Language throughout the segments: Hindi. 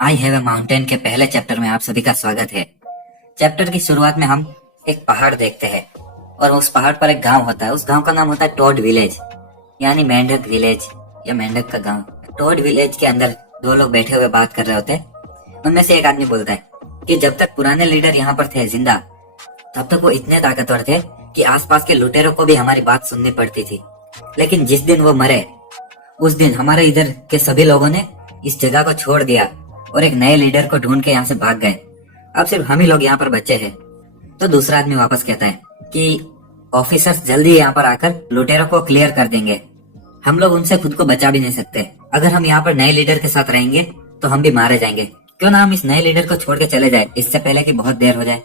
आई हैव अ माउंटेन के पहले चैप्टर में आप सभी का स्वागत है। चैप्टर की शुरुआत में हम एक पहाड़ देखते हैं और उस पहाड़ पर एक गांव होता है। उस गांव का नाम होता है टोड विलेज, यानी मेंढक विलेज या मेंढक का गांव। टोड विलेज के अंदर दो लोग बैठे हुए बात कर रहे होते हैं। उनमें से एक आदमी बोलता है कि जब तक पुराने लीडर यहाँ पर थे जिंदा, तब तक वो इतने ताकतवर थे कि आसपास के लुटेरों को भी हमारी बात सुननी पड़ती थी। लेकिन जिस दिन वो मरे, उस दिन हमारे इधर के सभी लोगों ने इस जगह को छोड़ दिया और एक नए लीडर को ढूंढ के यहाँ से भाग गए। अब सिर्फ हम ही लोग यहाँ पर बचे हैं। तो दूसरा आदमी वापस कहता है कि ऑफिसर्स जल्दी यहाँ पर आकर लुटेरों को क्लियर कर देंगे। हम लोग उनसे खुद को बचा भी नहीं सकते। अगर हम यहाँ पर नए लीडर के साथ रहेंगे तो हम भी मारे जाएंगे। क्यों ना हम इस नए लीडर को छोड़ के चले जाए, इससे पहले कि बहुत देर हो जाए।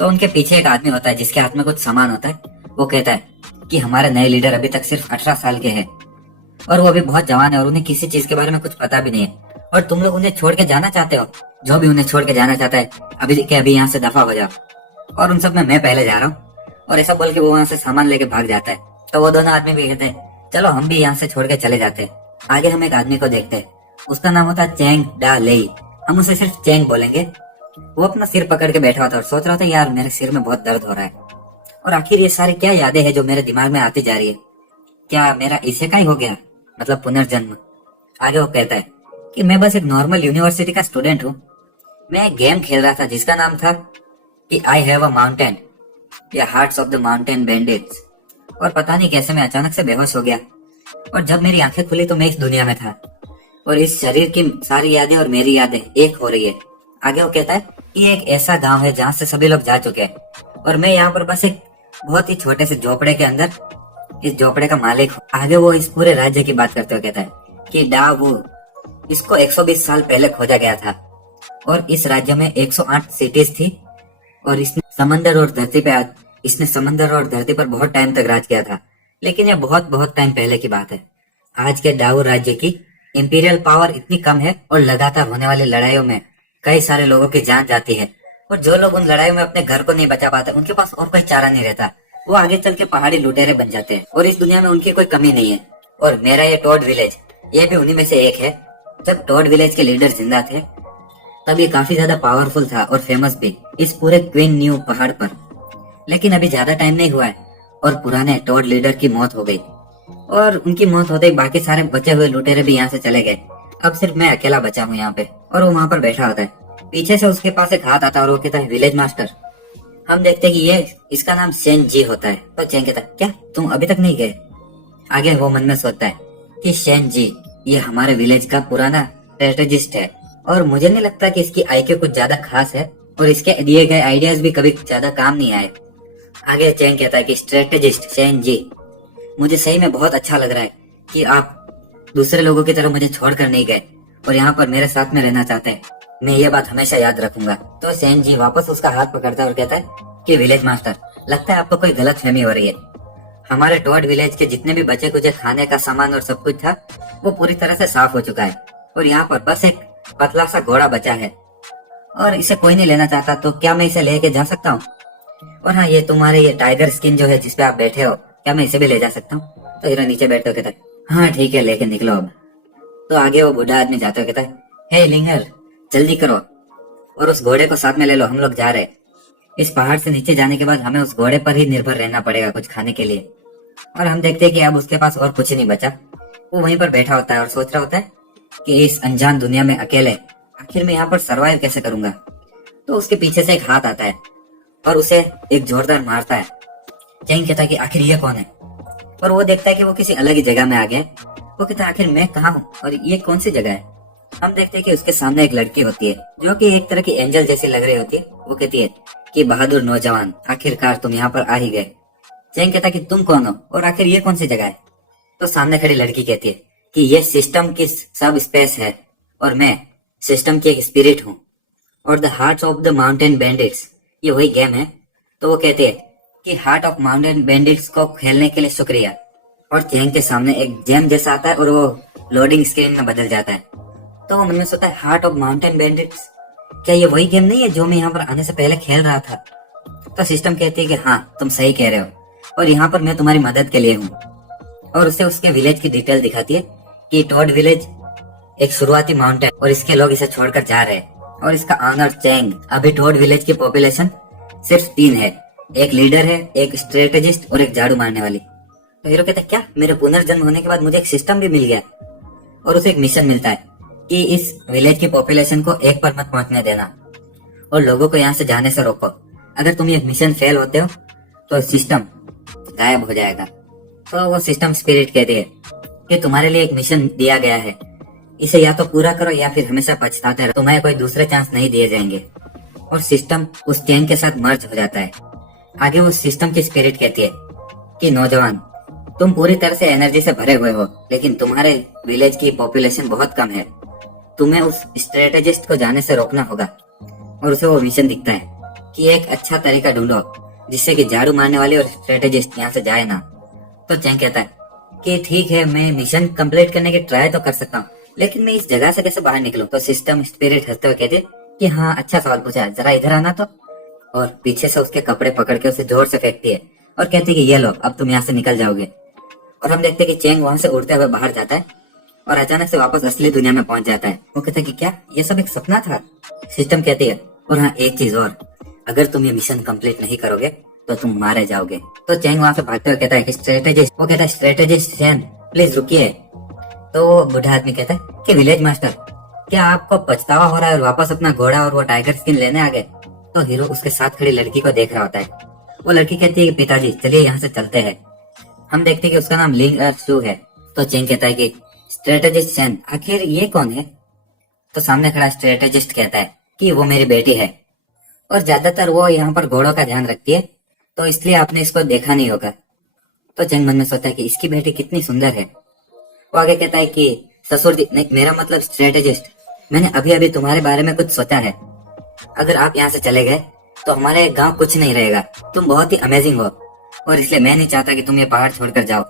तो उनके पीछे एक आदमी होता है जिसके हाथ में कुछ सामान होता है। वो कहता है कि हमारे नए लीडर अभी तक सिर्फ 18 साल के हैं और वो अभी बहुत जवान है और उन्हें किसी चीज के बारे में कुछ पता भी नहीं है, और तुम लोग उन्हें छोड़ के जाना चाहते हो। जो भी उन्हें छोड़ के जाना चाहता है अभी के अभी यहाँ से दफा हो जाओ। और उन सब में मैं पहले जा रहा हूँ। और ऐसा बोल के वो वहाँ से सामान लेके भाग जाता है। तो वो दोनों आदमी भी कहते हैं चलो हम भी यहाँ से छोड़ के चले जाते हैं। आगे हम एक आदमी को देखते हैं, उसका नाम होता है चेंग डा लेई। हम उसे सिर्फ चेंग बोलेंगे। वो अपना सिर पकड़ के बैठा होता है और सोच रहा था यार मेरे सिर में बहुत दर्द हो रहा है, और आखिर ये सारी क्या यादें हैं जो मेरे दिमाग में आती जा रही है। क्या मेरा इसे का ही हो गया, मतलब पुनर्जन्म। आगे वो कहता है कि मैं बस एक नॉर्मल यूनिवर्सिटी का स्टूडेंट हूँ। मैं एक गेम खेल रहा था जिसका नाम था कि आई हैव अ माउंटेन या hearts of the mountain bandits, और पता नहीं कैसे मैं अचानक से बेहोश हो गया। और जब मेरी आंखें खुली तो मैं इस दुनिया में था और इस शरीर की सारी यादें और मेरी यादें एक हो रही है। आगे वो कहता है कि ये एक ऐसा गांव है जहाँ से सभी लोग जा चुके हैं और मैं यहाँ पर बस एक बहुत ही छोटे से झोपड़े के अंदर इस झोपड़े का मालिक हूँ। आगे वो इस पूरे राज्य की बात करते हुए कहता है कि डावू इसको 120 साल पहले खोजा गया था और इस राज्य में 108 सिटीज थी और इसने समंदर और धरती पर बहुत टाइम तक राज किया था। लेकिन यह बहुत बहुत टाइम पहले की बात है। आज के डाऊ राज्य की इंपीरियल पावर इतनी कम है और लगातार होने वाली लड़ाइयों में कई सारे लोगों की जान जाती है, और जो लोग उन लड़ाइयों में अपने घर को नहीं बचा पाते उनके पास और कोई चारा नहीं रहता। वो आगे चल के पहाड़ी लुटेरे बन जाते हैं और इस दुनिया में उनकी कोई कमी नहीं है। और मेरा ये टोड विलेज ये भी उन्हीं में से एक है। जब टोड विलेज के लीडर जिंदा थे तब ये काफी ज्यादा पावरफुल था और फेमस भी इस पूरे क्वीन न्यू पहाड़ पर। लेकिन अभी ज्यादा टाइम नहीं हुआ है और पुराने टोड लीडर की मौत हो गई, और उनकी मौत होते ही बाकी सारे बचे हुए लुटेरे भी यहाँ से चले गए। अब सिर्फ मैं अकेला बचा हूँ यहाँ पे। और वो वहाँ पर बैठा होता है। पीछे से उसके पास एक हाथ आता है और वो कहता है विलेज मास्टर। हम देखते हैं कि ये इसका नाम शेन जी होता है। तो चेन कहता है क्या तुम अभी तक नहीं गए? आगे वो मन में सोचता है कि शेन जी ये हमारे विलेज का पुराना स्ट्रेटेजिस्ट है और मुझे नहीं लगता कि इसकी आईक्यू कुछ ज्यादा खास है और इसके दिए गए आइडियाज भी कभी ज्यादा काम नहीं आए। आगे चेन कहता है कि स्ट्रेटेजिस्ट शेन जी, मुझे सही में बहुत अच्छा लग रहा है कि आप दूसरे लोगों की तरह मुझे छोड़कर नहीं गए और यहाँ पर मेरे साथ में रहना चाहते हैं। मैं ये बात हमेशा याद रखूंगा। तो सेन जी वापस उसका हाथ पकड़ता है और कहता है कि विलेज मास्टर, लगता है आपको कोई गलत फहमी हो रही है। हमारे टोड विलेज के जितने भी बचे कुछ खाने का सामान और सब कुछ था वो पूरी तरह से साफ हो चुका है और यहाँ पर बस एक पतला सा घोड़ा बचा है और इसे कोई नहीं लेना चाहता। तो क्या मैं इसे लेके जा सकता हूँ? और हाँ, ये तुम्हारे ये टाइगर स्किन जो है जिसपे आप बैठे हो, क्या मैं इसे भी ले जा सकता हूँ? तो हीरो नीचे बैठते कहता है हाँ ठीक है, लेके निकलो अब। तो आगे वो बूढ़ा आदमी जाते हुए कहता है हे लिंगर, जल्दी करो और उस घोड़े को साथ में ले लो, हम लोग जा रहे हैं। इस पहाड़ से नीचे जाने के बाद हमें उस घोड़े पर ही निर्भर रहना पड़ेगा कुछ खाने के लिए। और हम देखते हैं कि अब उसके पास और कुछ नहीं बचा। वो वहीं पर बैठा होता है और सोच रहा होता है कि इस अनजान दुनिया में अकेले आखिर मैं यहाँ पर सरवाइव कैसे करूंगा। तो उसके पीछे से एक हाथ आता है और उसे एक जोरदार मारता है। चैंग कहता है कि आखिर ये कौन है, और वो देखता है कि वो किसी अलग ही जगह में आ गया। वो कहता है आखिर मैं कहाँ हूँ और ये कौन सी जगह है। हम देखते हैं कि उसके सामने एक लड़की होती है जो कि एक तरह की एंजल जैसी लग रही होती है। वो कहती है कि बहादुर नौजवान, आखिरकार तुम यहाँ पर आ ही गए। चैंग कहता है कि तुम कौन हो और आखिर ये कौन सी जगह है। तो सामने खड़ी लड़की कहती है कि ये सिस्टम की सब स्पेस है और मैं सिस्टम की एक स्पिरिट हूँ, और the hearts of the mountain bandits ये वही गेम है। तो वो कहती है कि हार्ट ऑफ माउंटेन बैंडिट्स को खेलने के लिए शुक्रिया। और चैंग के सामने एक जेम जैसा आता है और वो लोडिंग स्क्रीन में बदल जाता है। तो वो मन में सोचता है हार्ट ऑफ माउंटेन बैंडिट्स, क्या ये वही गेम नहीं है जो मैं यहाँ पर आने से पहले खेल रहा था? तो सिस्टम कहती है कि हाँ तुम सही कह रहे हो और यहाँ पर मैं तुम्हारी मदद के लिए हूँ। और उसे उसके विलेज की डिटेल दिखाती है कि टोड विलेज एक शुरुआती माउंटेन और इसके लोग इसे छोड़कर जा रहे हैं। और इसका ऑनर चेंग। अभी टोड विलेज की पॉपुलेशन सिर्फ 3 है। एक लीडर है, एक स्ट्रेटेजिस्ट और एक झाड़ू मारने वाली। तो हीरो कहता है क्या मेरे पुनर्जन्म होने के बाद मुझे एक सिस्टम भी मिल गया। और उसे एक मिशन मिलता है कि इस विलेज की पॉपुलेशन को 1 पर मत पहुंचने देना और लोगों को यहाँ से जाने से रोको। अगर तुम ये मिशन फेल होते हो तो सिस्टम गायब हो जाएगा। तो वो सिस्टम स्पिरिट कहती है कि तुम्हारे लिए एक मिशन दिया गया है, इसे या तो पूरा करो या फिर हमेशा पछताते रहो, तुम्हें कोई दूसरे चांस नहीं दिए जाएंगे। और सिस्टम उस चैंग के साथ मर्ज हो जाता है। आगे वो सिस्टम की स्पिरिट कहती है कि नौजवान, तुम पूरी तरह से एनर्जी से भरे हुए हो, लेकिन तुम्हारे विलेज की पॉपुलेशन बहुत कम है। तुम्हें उस स्ट्रेटेजिस्ट को जाने से रोकना होगा। और उसे वो विजन दिखता है कि एक अच्छा तरीका ढूंढो जिससे कि झाड़ू मारने वाले और स्ट्रेटेजिस्ट यहाँ से जाए ना। तो चैंग कहता है कि ठीक है, मैं मिशन कंप्लीट करने की ट्राई तो कर सकता हूँ, लेकिन मैं इस जगह से कैसे बाहर निकलूं? तो सिस्टम स्पिरिट हंसते हुए कहते हैं कि हाँ, अच्छा सवाल पूछा है, जरा इधर आना। तो और पीछे से उसके कपड़े पकड़ के उसे जोर से फेंकती है और कहती है कि ये लो, अब तुम यहाँ से निकल जाओगे। और हम देखते हैं कि चैंग वहां से उड़ते हुए बाहर जाता है और अचानक से वापस असली दुनिया में पहुंच जाता है। वो कहता है कि क्या ये सब एक सपना था? सिस्टम कहती है और हाँ, एक चीज और, अगर तुम ये मिशन कंप्लीट नहीं करोगे तो तुम मारे जाओगे। तो चैंग वहां से भागते हुए कहता है कि स्ट्रेटेजिस्ट, वो कहता है स्ट्रेटेजिस्ट चैन प्लीज रुकिए। तो वो बूढ़ा आदमी कहता है कि विलेज मास्टर, क्या आपको पछतावा हो रहा है और वापस अपना घोड़ा और वो टाइगर स्किन लेने आ गए? तो हीरो उसके साथ खड़ी लड़की को देख रहा होता है। वो लड़की कहती है कि पिताजी चलिए यहाँ से चलते हैं। हम देखते हैं कि उसका नाम लिंग शू है। तो चैंग कहता है कि स्ट्रेटेजिस्ट चैन, आखिर ये कौन है? तो सामने खड़ा स्ट्रेटेजिस्ट कहता है कि वो मेरी बेटी है और ज्यादातर वो यहाँ पर घोड़ों का ध्यान रखती है, तो इसलिए आपने इसको देखा नहीं होगा। तो चैंग मन में सोचता है कि इसकी बेटी कितनी सुंदर है। वो आगे कहता है कि ससुर जी, नहीं मेरा मतलब स्ट्रेटेजिस्ट, मैंने अभी अभी तुम्हारे बारे में कुछ सोचा है। अगर आप यहाँ से चले गए तो हमारे गांव कुछ नहीं रहेगा। तुम बहुत ही अमेजिंग हो और इसलिए मैं नहीं चाहता कि तुम ये पहाड़ छोड़कर जाओ।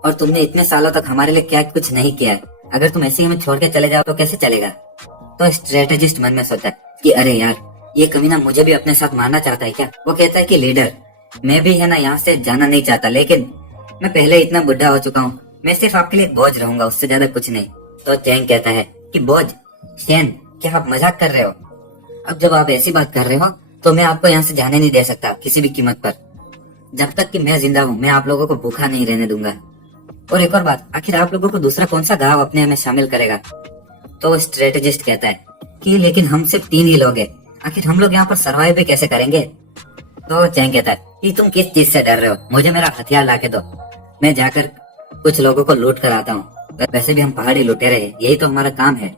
और तुमने इतने सालों तक हमारे लिए क्या कुछ नहीं किया है, अगर तुम ऐसे ही हमें छोड़ के चले जाओ तो कैसे चलेगा? तो स्ट्रेटेजिस्ट मन में सोचा है कि अरे यार, ये कमीना मुझे भी अपने साथ मारना चाहता है क्या? वो कहता है कि लीडर, मैं भी है ना यहाँ से जाना नहीं चाहता, लेकिन मैं पहले इतना बुढ़ा हो चुका हूँ, मैं सिर्फ आपके लिए बोझ रहूंगा, उससे ज्यादा कुछ नहीं। तो चैंग कहता है कि बोझ? चैन, क्या आप मजाक कर रहे हो? अब जब आप ऐसी बात कर रहे हो तो मैं आपको यहाँ से जाने नहीं दे सकता किसी भी कीमत पर। जब तक कि मैं जिंदा हूँ मैं आप लोगों को भूखा नहीं रहने दूंगा। और एक और बात, आखिर आप लोगों को दूसरा कौन सा गांव अपने में शामिल करेगा? तो स्ट्रेटेजिस्ट कहता है कि लेकिन हम सिर्फ 3 ही लोग हैं, आखिर हम लोग यहाँ पर सर्वाइव भी कैसे करेंगे? तो चैंग कहता है कि तुम किस चीज से डर रहे हो, मुझे मेरा हथियार लाके दो, मैं जाकर कुछ लोगों को लूट कर आता हूँ। वैसे भी हम पहाड़ी लुटेरे हैं, यही तो हमारा काम है।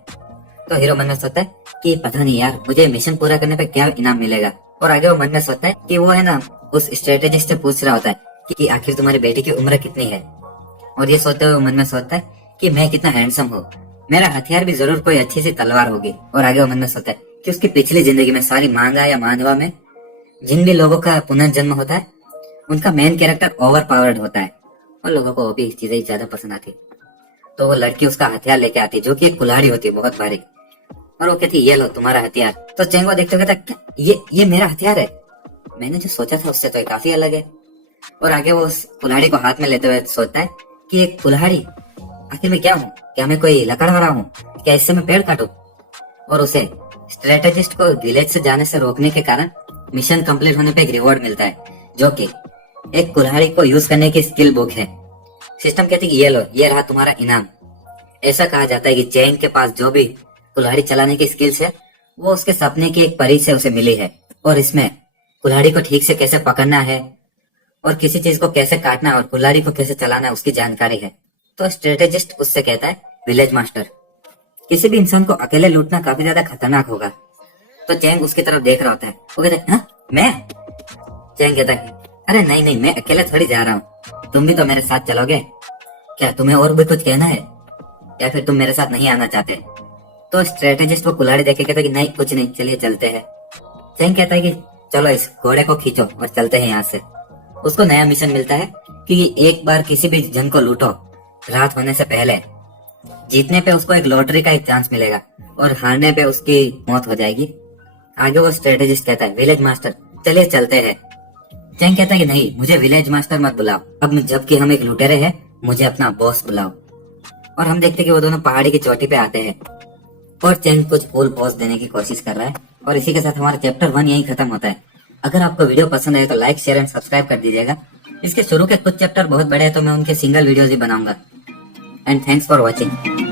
तो हीरो मन में सोचता है कि पता नहीं यार, मुझे मिशन पूरा करने पे क्या इनाम मिलेगा। और आगे वो मन में सोचता है कि वो है ना उस स्ट्रेटेजिस्ट से पूछ रहा होता है कि आखिर तुम्हारी बेटी की उम्र कितनी है। और ये सोचते हुए मन में सोचता है कि मैं कितना हैंडसम हूँ, मेरा हथियार भी जरूर कोई अच्छी सी तलवार होगी। और आगे वो मन में सोचता है कि उसकी पिछली जिंदगी में सारी मांगा या मानवा में जिन भी लोगों का पुनर्जन्म होता है उनका मेन कैरेक्टर ओवर पावर्ड होता है और लोगों को वो भी चीजें ज्यादा पसंद आती है। तो वो लड़की उसका हथियार लेके आती है जो कि एक कुल्हाड़ी होती है बहुत भारी, और वो कहती है ये लो तुम्हारा हथियार। तो चैंग वो देखते कहता क्या ये मेरा हथियार है? मैंने जो सोचा था उससे तो काफी अलग है। और आगे वो उस कुल्हाड़ी को हाथ में लेते हुए सोचता है कि एक कुल्हाड़ी, आखिर मैं क्या हूँ? क्या मैं कोई लकड़हारा हूँ? क्या इससे मैं पेड़ काटूं? और उसे स्ट्रेटेजिस्ट को विलेज से जाने से रोकने के कारण मिशन कंप्लीट होने पे एक रिवॉर्ड मिलता है, जो कि एक कुल्हाड़ी को यूज करने की स्किल बुक है। सिस्टम कहती है कि ये लो, ये रहा तुम्हारा इनाम। ऐसा कहा जाता है कि चैंग के पास जो भी कुल्हाड़ी चलाने की स्किल्स है वो उसके सपने की एक परी से उसे मिली है, और इसमें कुल्हाड़ी को ठीक से कैसे पकड़ना है और किसी चीज को कैसे काटना है और कुल्हाड़ी को कैसे चलाना है उसकी जानकारी है। तो स्ट्रेटेजिस्ट उससे कहता है विलेज मास्टर, किसी भी इंसान को अकेले लूटना काफी ज्यादा खतरनाक होगा। तो चैंग उसकी तरफ देख रहा होता है। वो कहता है हाँ मैं? चैंग कहता है अरे नहीं नहीं, मैं अकेले थोड़ी जा रहा हूँ, तुम भी तो मेरे साथ चलोगे। क्या तुम्हें और भी कुछ कहना है या फिर तुम मेरे साथ नहीं आना चाहते? तो स्ट्रेटेजिस्ट वो कुल्हाड़ी देख के कहता है कि नहीं कुछ नहीं, चलिए चलते हैं। चैंग कहता है कि चलो इस घोड़े को खींचो और चलते हैं यहाँ से। उसको नया मिशन मिलता है कि एक बार किसी भी जन को लूटो रात होने से पहले, जीतने पे उसको एक लॉटरी का एक चांस मिलेगा और हारने पे उसकी मौत हो जाएगी। आगे वो स्ट्रेटेजिस्ट कहता है विलेज मास्टर चलिए चलते हैं। चैंग कहता है कि नहीं, मुझे विलेज मास्टर मत बुलाओ, अब जबकि हम एक लुटेरे हैं मुझे अपना बॉस बुलाओ। और हम देखते कि वो दोनों पहाड़ी की चोटी पे आते हैं और चैंग कुछ फूल पोज देने की कोशिश कर रहा है। और इसी के साथ हमारा चैप्टर 1 यहीं खत्म होता है। अगर आपको वीडियो पसंद आए तो लाइक शेयर एंड सब्सक्राइब कर दीजिएगा। इसके शुरू के कुछ चैप्टर बहुत बड़े हैं तो मैं उनके सिंगल वीडियोज ही बनाऊंगा। And thanks for watching.